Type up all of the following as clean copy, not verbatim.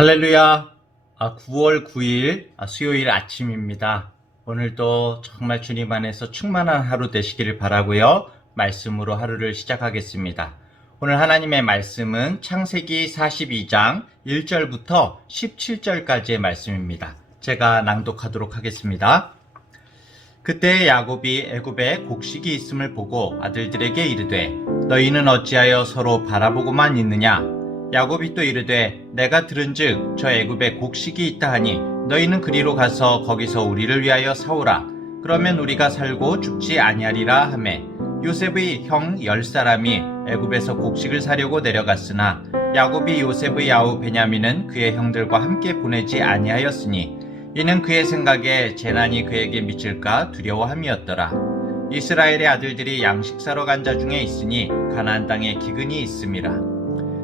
할렐루야. 9월 9일 수요일 아침입니다. 오늘도 정말 주님 안에서 충만한 하루 되시기를 바라고요. 말씀으로 하루를 시작하겠습니다. 오늘 하나님의 말씀은 창세기 42장 1절부터 17절까지의 말씀입니다. 제가 낭독하도록 하겠습니다. 그때 야곱이 애굽에 곡식이 있음을 보고 아들들에게 이르되 너희는 어찌하여 서로 바라보고만 있느냐? 야곱이 또 이르되 내가 들은즉 저 애굽에 곡식이 있다 하니 너희는 그리로 가서 거기서 우리를 위하여 사오라. 그러면 우리가 살고 죽지 아니하리라 하매 요셉의 형 10사람이 애굽에서 곡식을 사려고 내려갔으나 야곱이 요셉의 아우 베냐민은 그의 형들과 함께 보내지 아니하였으니 이는 그의 생각에 재난이 그에게 미칠까 두려워함이었더라. 이스라엘의 아들들이 양식 사러 간 자 중에 있으니 가나안 땅에 기근이 있음이라.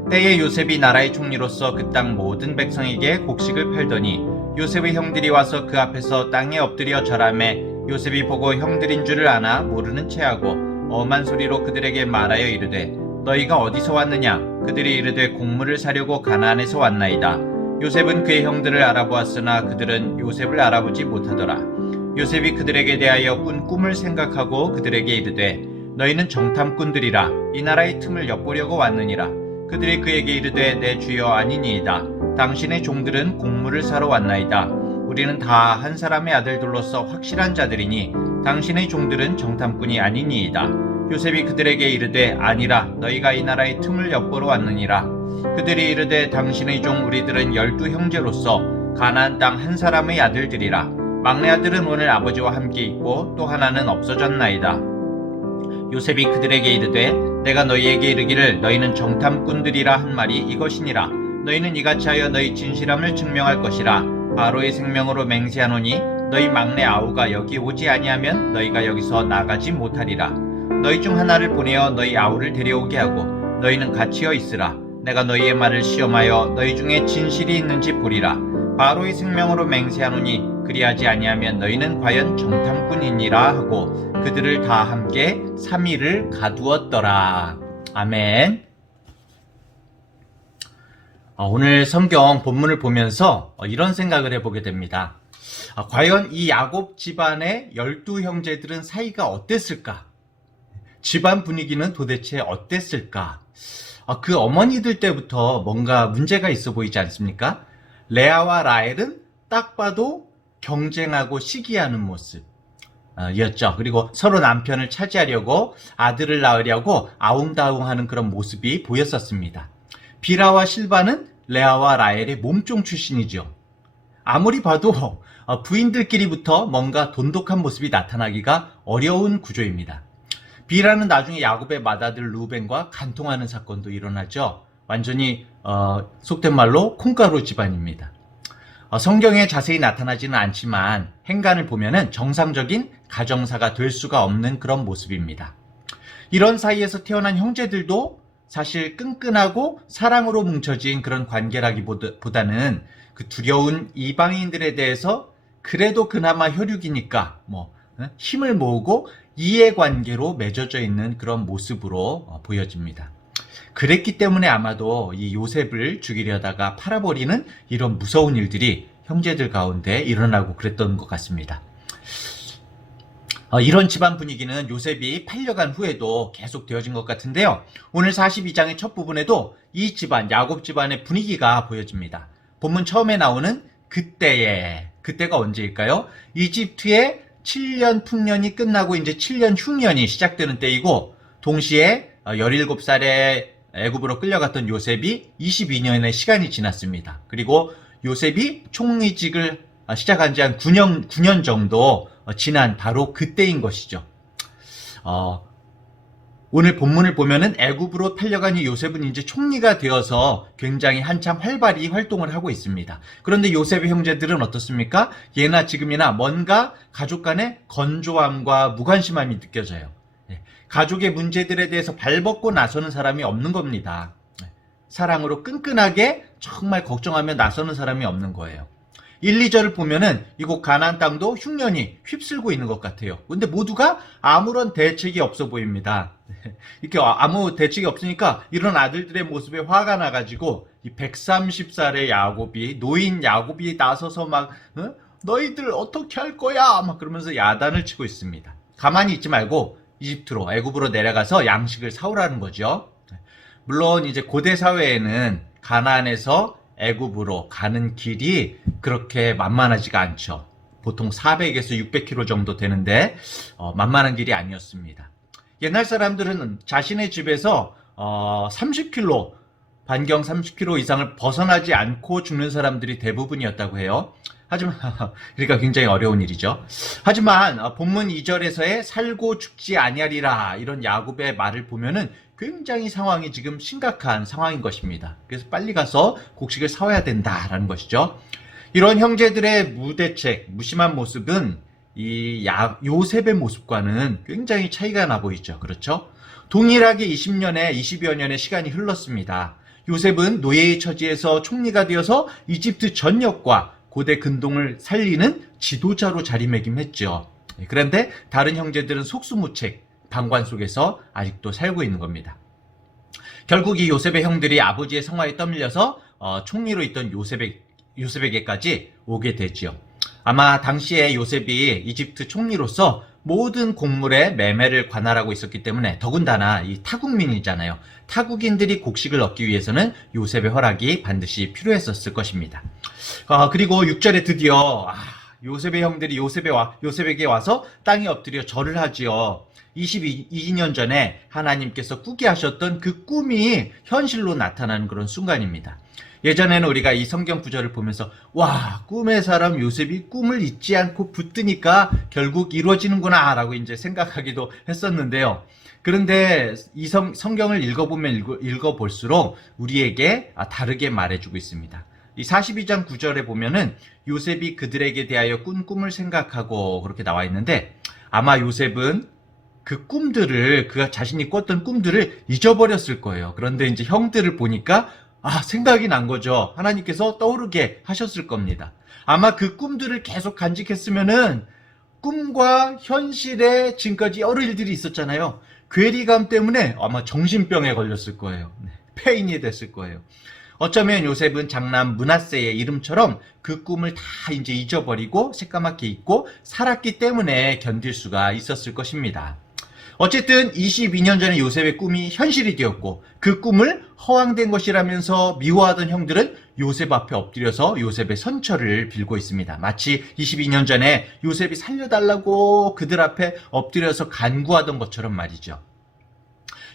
때에 요셉이 나라의 총리로서 그 땅 모든 백성에게 곡식을 팔더니 요셉의 형들이 와서 그 앞에서 땅에 엎드려 절하매 요셉이 보고 형들인 줄을 아나 모르는 체하고 엄한 소리로 그들에게 말하여 이르되 너희가 어디서 왔느냐? 그들이 이르되 곡물을 사려고 가나안에서 왔나이다. 요셉은 그의 형들을 알아보았으나 그들은 요셉을 알아보지 못하더라. 요셉이 그들에게 대하여 꾼 꿈을 생각하고 그들에게 이르되 너희는 정탐꾼들이라 이 나라의 틈을 엿보려고 왔느니라. 그들이 그에게 이르되 내 주여 아니니이다. 당신의 종들은 곡물을 사러 왔나이다. 우리는 다 한 사람의 아들들로서 확실한 자들이니 당신의 종들은 정탐꾼이 아니니이다. 요셉이 그들에게 이르되 아니라 너희가 이 나라의 틈을 엿보러 왔느니라. 그들이 이르되 당신의 종 우리들은 12형제로서 가나안 땅 한 사람의 아들들이라. 막내 아들은 오늘 아버지와 함께 있고 또 하나는 없어졌나이다. 요셉이 그들에게 이르되 내가 너희에게 이르기를 너희는 정탐꾼들이라 한 말이 이것이니라. 너희는 이같이 하여 너희 진실함을 증명할 것이라. 바로의 생명으로 맹세하노니 너희 막내 아우가 여기 오지 아니하면 너희가 여기서 나가지 못하리라. 너희 중 하나를 보내어 너희 아우를 데려오게 하고 너희는 같이어 있으라. 내가 너희의 말을 시험하여 너희 중에 진실이 있는지 보리라. 바로의 생명으로 맹세하노니 그리하지 아니하면 너희는 과연 정탐꾼이니라 하고 그들을 다 함께 3일을 가두었더라. 아멘. 오늘 성경 본문을 보면서 이런 생각을 해보게 됩니다. 과연 이 야곱 집안의 12형제들은 사이가 어땠을까? 집안 분위기는 도대체 어땠을까? 그 어머니들 때부터 뭔가 문제가 있어 보이지 않습니까? 레아와 라헬은 딱 봐도 경쟁하고 시기하는 모습 였죠. 그리고 서로 남편을 차지하려고 아들을 낳으려고 아웅다웅하는 그런 모습이 보였었습니다. 빌하와 실바는 레아와 라헬의 몸종 출신이죠. 아무리 봐도 부인들끼리부터 뭔가 돈독한 모습이 나타나기가 어려운 구조입니다. 빌하는 나중에 야곱의 맏아들 루벤과 간통하는 사건도 일어나죠. 완전히 속된 말로 콩가루 집안입니다. 성경에 자세히 나타나지는 않지만 행간을 보면은 정상적인 가정사가 될 수가 없는 그런 모습입니다. 이런 사이에서 태어난 형제들도 사실 끈끈하고 사랑으로 뭉쳐진 그런 관계라기보다는 그 두려운 이방인들에 대해서 그래도 그나마 혈육이니까 힘을 모으고 이해관계로 맺어져 있는 그런 모습으로 보여집니다. 그랬기 때문에 아마도 이 요셉을 죽이려다가 팔아버리는 이런 무서운 일들이 형제들 가운데 일어나고 그랬던 것 같습니다. 이런 집안 분위기는 요셉이 팔려간 후에도 계속 되어진 것 같은데요. 오늘 42장의 첫 부분에도 이 집안, 야곱 집안의 분위기가 보여집니다. 본문 처음에 나오는 그때가 언제일까요? 이집트의 7년 풍년이 끝나고 이제 7년 흉년이 시작되는 때이고 동시에 17살의 애굽으로 끌려갔던 요셉이 22년의 시간이 지났습니다. 그리고 요셉이 총리직을 시작한 지 한 9년 정도 지난 바로 그때인 것이죠. 오늘 본문을 보면은 애굽으로 팔려간 이 요셉은 이제 총리가 되어서 굉장히 한참 활발히 활동을 하고 있습니다. 그런데 요셉의 형제들은 어떻습니까? 예나 지금이나 뭔가 가족 간의 건조함과 무관심함이 느껴져요. 가족의 문제들에 대해서 발벗고 나서는 사람이 없는 겁니다. 사랑으로 끈끈하게 정말 걱정하며 나서는 사람이 없는 거예요. 1, 2절을 보면은 이곳 가나안 땅도 흉년이 휩쓸고 있는 것 같아요. 근데 모두가 아무런 대책이 없어 보입니다. 이렇게 아무 대책이 없으니까 이런 아들들의 모습에 화가 나가지고 이 130살의 야곱이, 노인 야곱이 나서서 막 너희들 어떻게 할 거야? 막 그러면서 야단을 치고 있습니다. 가만히 있지 말고 이집트로, 애굽으로 내려가서 양식을 사오라는 거죠. 물론 이제 고대 사회에는 가나안에서 애굽으로 가는 길이 그렇게 만만하지가 않죠. 보통 400에서 600km 정도 되는데 만만한 길이 아니었습니다. 옛날 사람들은 자신의 집에서 30km, 반경 30km 이상을 벗어나지 않고 죽는 사람들이 대부분이었다고 해요. 하지만 그러니까 굉장히 어려운 일이죠. 하지만 본문 2절에서의 살고 죽지 아니하리라 이런 야곱의 말을 보면은 굉장히 상황이 지금 심각한 상황인 것입니다. 그래서 빨리 가서 곡식을 사와야 된다라는 것이죠. 이런 형제들의 무대책, 무심한 모습은 이 요셉의 모습과는 굉장히 차이가 나 보이죠. 그렇죠? 동일하게 20여 년의 시간이 흘렀습니다. 요셉은 노예의 처지에서 총리가 되어서 이집트 전역과 고대 근동을 살리는 지도자로 자리매김했죠. 그런데 다른 형제들은 속수무책, 방관 속에서 아직도 살고 있는 겁니다. 결국 이 요셉의 형들이 아버지의 성화에 떠밀려서 총리로 있던 요셉에게까지 오게 되지요. 아마 당시에 요셉이 이집트 총리로서 모든 곡물의 매매를 관할하고 있었기 때문에 더군다나 이 타국민이잖아요. 타국인들이 곡식을 얻기 위해서는 요셉의 허락이 반드시 필요했었을 것입니다. 그리고 6절에 드디어 요셉의 형들이 요셉에게 와서 땅에 엎드려 절을 하지요. 22년 전에 하나님께서 꾸게 하셨던 그 꿈이 현실로 나타나는 그런 순간입니다. 예전에는 우리가 이 성경 구절을 보면서 와, 꿈의 사람 요셉이 꿈을 잊지 않고 붙드니까 결국 이루어지는구나 라고 이제 생각하기도 했었는데요. 그런데 이 성경을 읽어보면 읽어볼수록 우리에게 다르게 말해주고 있습니다. 이 42장 9절에 보면은 요셉이 그들에게 대하여 꾼 꿈을 생각하고 그렇게 나와 있는데 아마 요셉은 그 꿈들을, 그가 자신이 꿨던 꿈들을 잊어버렸을 거예요. 그런데 이제 형들을 보니까 생각이 난 거죠. 하나님께서 떠오르게 하셨을 겁니다. 아마 그 꿈들을 계속 간직했으면은 꿈과 현실에 지금까지 여러 일들이 있었잖아요. 괴리감 때문에 아마 정신병에 걸렸을 거예요. 폐인이 됐을 거예요. 어쩌면 요셉은 장남 므낫세의 이름처럼 그 꿈을 다 이제 잊어버리고 새까맣게 잊고 살았기 때문에 견딜 수가 있었을 것입니다. 어쨌든 22년 전에 요셉의 꿈이 현실이 되었고 그 꿈을 허황된 것이라면서 미워하던 형들은 요셉 앞에 엎드려서 요셉의 선처를 빌고 있습니다. 마치 22년 전에 요셉이 살려달라고 그들 앞에 엎드려서 간구하던 것처럼 말이죠.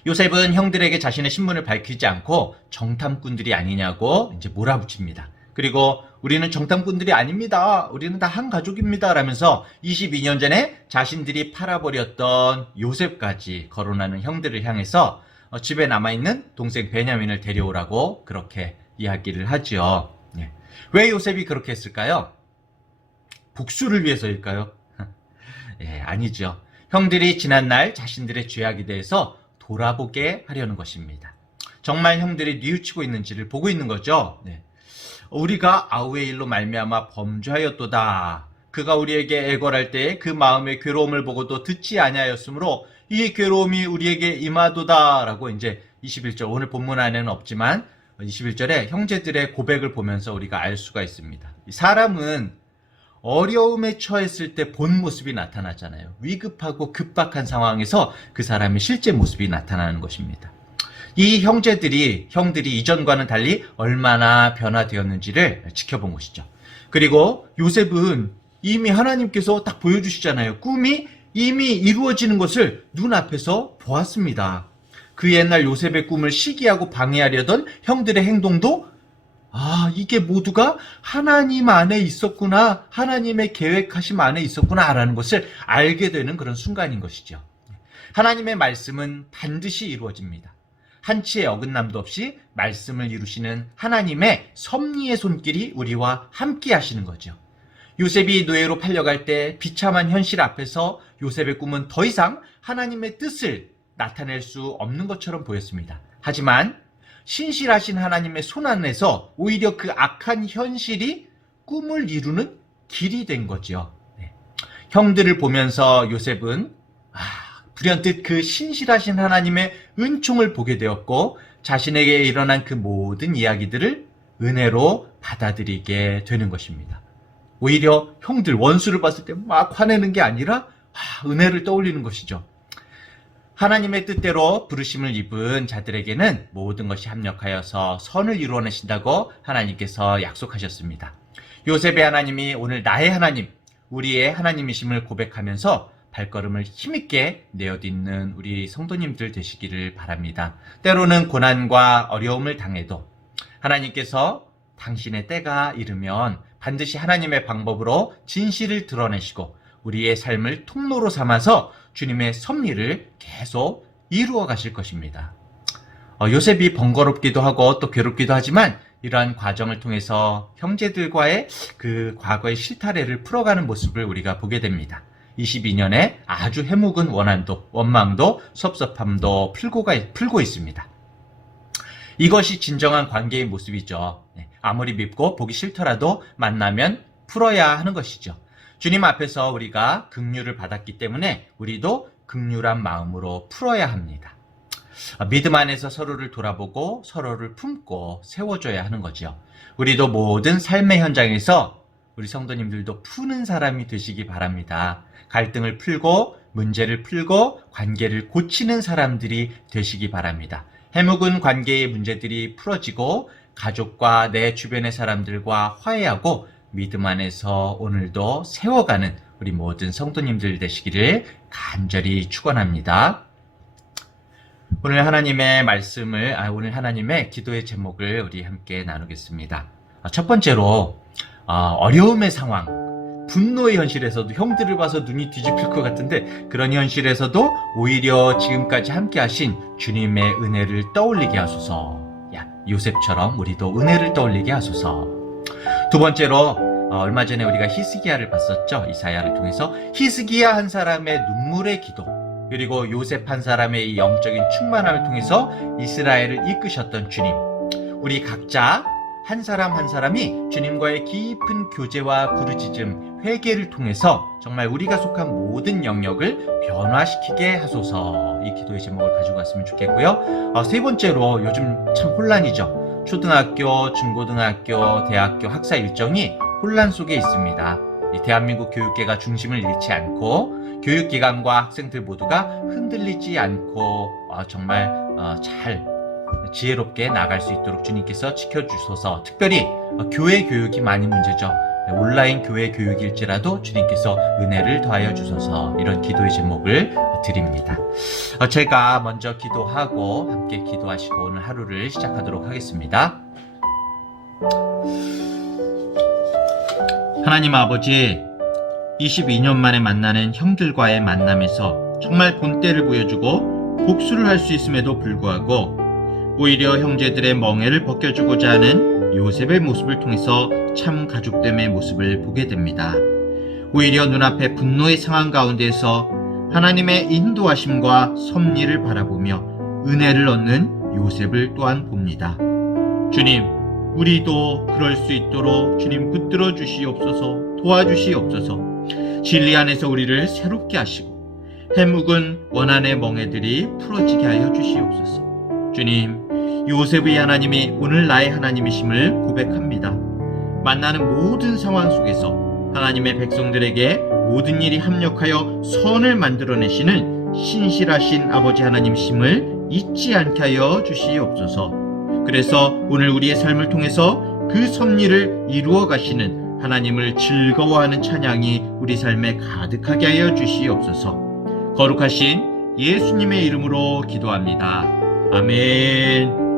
요셉은 형들에게 자신의 신분을 밝히지 않고 정탐꾼들이 아니냐고 이제 몰아붙입니다. 그리고 우리는 정탐꾼들이 아닙니다. 우리는 다 한 가족입니다. 라면서 22년 전에 자신들이 팔아버렸던 요셉까지 거론하는 형들을 향해서 집에 남아있는 동생 베냐민을 데려오라고 그렇게 이야기를 하죠. 왜 요셉이 그렇게 했을까요? 복수를 위해서일까요? 아니죠. 형들이 지난날 자신들의 죄악에 대해서 돌아보게 하려는 것입니다. 정말 형들이 뉘우치고 있는지를 보고 있는 거죠. 우리가 아우의 일로 말미암아 범죄하였도다. 그가 우리에게 애걸할 때에 그 마음의 괴로움을 보고도 듣지 아니하였으므로 이 괴로움이 우리에게 임하도다. 라고 이제 21절, 오늘 본문 안에는 없지만 21절에 형제들의 고백을 보면서 우리가 알 수가 있습니다. 사람은 어려움에 처했을 때 본 모습이 나타나잖아요. 위급하고 급박한 상황에서 그 사람의 실제 모습이 나타나는 것입니다. 이 형들이 이전과는 달리 얼마나 변화되었는지를 지켜본 것이죠. 그리고 요셉은 이미 하나님께서 딱 보여주시잖아요. 꿈이 이미 이루어지는 것을 눈앞에서 보았습니다. 그 옛날 요셉의 꿈을 시기하고 방해하려던 형들의 행동도 이게 모두가 하나님 안에 있었구나, 하나님의 계획하심 안에 있었구나 라는 것을 알게 되는 그런 순간인 것이죠. 하나님의 말씀은 반드시 이루어집니다. 한치의 어긋남도 없이 말씀을 이루시는 하나님의 섭리의 손길이 우리와 함께 하시는 거죠. 요셉이 노예로 팔려갈 때 비참한 현실 앞에서 요셉의 꿈은 더 이상 하나님의 뜻을 나타낼 수 없는 것처럼 보였습니다. 하지만 신실하신 하나님의 손 안에서 오히려 그 악한 현실이 꿈을 이루는 길이 된 거죠. 네. 형들을 보면서 요셉은 불현듯 그 신실하신 하나님의 은총을 보게 되었고 자신에게 일어난 그 모든 이야기들을 은혜로 받아들이게 되는 것입니다. 오히려 형들 원수를 봤을 때 막 화내는 게 아니라 은혜를 떠올리는 것이죠. 하나님의 뜻대로 부르심을 입은 자들에게는 모든 것이 합력하여서 선을 이루어내신다고 하나님께서 약속하셨습니다. 요셉의 하나님이 오늘 나의 하나님, 우리의 하나님이심을 고백하면서 발걸음을 힘있게 내어딛는 우리 성도님들 되시기를 바랍니다. 때로는 고난과 어려움을 당해도 하나님께서 당신의 때가 이르면 반드시 하나님의 방법으로 진실을 드러내시고 우리의 삶을 통로로 삼아서 주님의 섭리를 계속 이루어 가실 것입니다. 요셉이 번거롭기도 하고 또 괴롭기도 하지만 이러한 과정을 통해서 형제들과의 그 과거의 실타래를 풀어가는 모습을 우리가 보게 됩니다. 22년에 아주 해묵은 원망도 섭섭함도 풀고 있습니다. 이것이 진정한 관계의 모습이죠. 아무리 밉고 보기 싫더라도 만나면 풀어야 하는 것이죠. 주님 앞에서 우리가 긍휼을 받았기 때문에 우리도 긍휼한 마음으로 풀어야 합니다. 믿음 안에서 서로를 돌아보고 서로를 품고 세워줘야 하는 거죠. 우리도 모든 삶의 현장에서 우리 성도님들도 푸는 사람이 되시기 바랍니다. 갈등을 풀고 문제를 풀고 관계를 고치는 사람들이 되시기 바랍니다. 해묵은 관계의 문제들이 풀어지고 가족과 내 주변의 사람들과 화해하고 믿음 안에서 오늘도 세워가는 우리 모든 성도님들 되시기를 간절히 축원합니다. 오늘 하나님의 말씀을, 오늘 하나님의 기도의 제목을 우리 함께 나누겠습니다. 첫 번째로 어려움의 상황, 분노의 현실에서도 형들을 봐서 눈이 뒤집힐 것 같은데 그런 현실에서도 오히려 지금까지 함께 하신 주님의 은혜를 떠올리게 하소서. 요셉처럼 우리도 은혜를 떠올리게 하소서. 두 번째로 얼마 전에 우리가 히스기야를 봤었죠. 이사야를 통해서 히스기야 한 사람의 눈물의 기도, 그리고 요셉 한 사람의 이 영적인 충만함을 통해서 이스라엘을 이끄셨던 주님, 우리 각자 한 사람 한 사람이 주님과의 깊은 교제와 부르짖음, 회개를 통해서 정말 우리가 속한 모든 영역을 변화시키게 하소서. 이 기도의 제목을 가지고 갔으면 좋겠고요. 세 번째로 요즘 참 혼란이죠. 초등학교, 중고등학교, 대학교 학사 일정이 혼란 속에 있습니다. 이 대한민국 교육계가 중심을 잃지 않고 교육기관과 학생들 모두가 흔들리지 않고 정말 잘 지혜롭게 나갈 수 있도록 주님께서 지켜주소서. 특별히 교회 교육이 많이 문제죠. 온라인 교회 교육일지라도 주님께서 은혜를 더하여 주소서. 이런 기도의 제목을 드립니다. 제가 먼저 기도하고 함께 기도하시고 오늘 하루를 시작하도록 하겠습니다. 하나님 아버지, 22년 만에 만나는 형들과의 만남에서 정말 본때를 보여주고 복수를 할 수 있음에도 불구하고 오히려 형제들의 멍에를 벗겨주고자 하는 요셉의 모습을 통해서 참 가족됨의 모습을 보게 됩니다. 오히려 눈앞에 분노의 상황 가운데에서 하나님의 인도하심과 섭리를 바라보며 은혜를 얻는 요셉을 또한 봅니다. 주님, 우리도 그럴 수 있도록 주님 붙들어 주시옵소서. 도와주시옵소서. 진리 안에서 우리를 새롭게 하시고 해묵은 원한의 멍에들이 풀어지게 하여 주시옵소서. 주님, 요셉의 하나님이 오늘 나의 하나님이심을 고백합니다. 만나는 모든 상황 속에서 하나님의 백성들에게 모든 일이 합력하여 선을 만들어내시는 신실하신 아버지 하나님이심을 잊지 않게 하여 주시옵소서. 그래서 오늘 우리의 삶을 통해서 그 섭리를 이루어 가시는 하나님을 즐거워하는 찬양이 우리 삶에 가득하게 하여 주시옵소서. 거룩하신 예수님의 이름으로 기도합니다. 아멘.